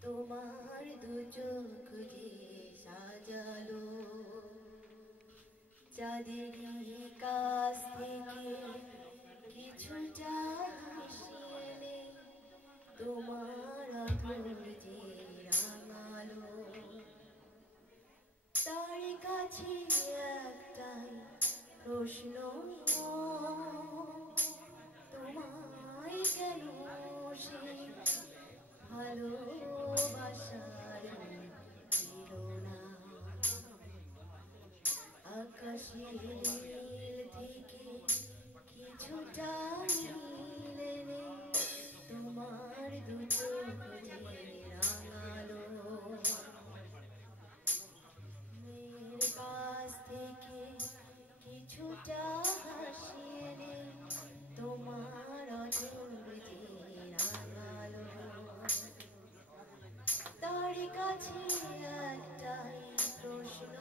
তোমার দু চোখ যে সাজালো চাঁদেরই কাছ থেকে কিছুটা হাসি এনে তোমার আঁচল যে রাঙালো তার কাছে একটাই প্রশ্ন তোমায় কেন সে ভালোবাসার ছিল না আকাশের নীল থেকে কিছুটা নীল এনে তোমার দু চোখ যে রাঙালো মেয়ের কাছ থেকে কিছুটা হাসি এনে তোমার অচল যে রাঙালো তার কাছে একটাই প্রশ্ন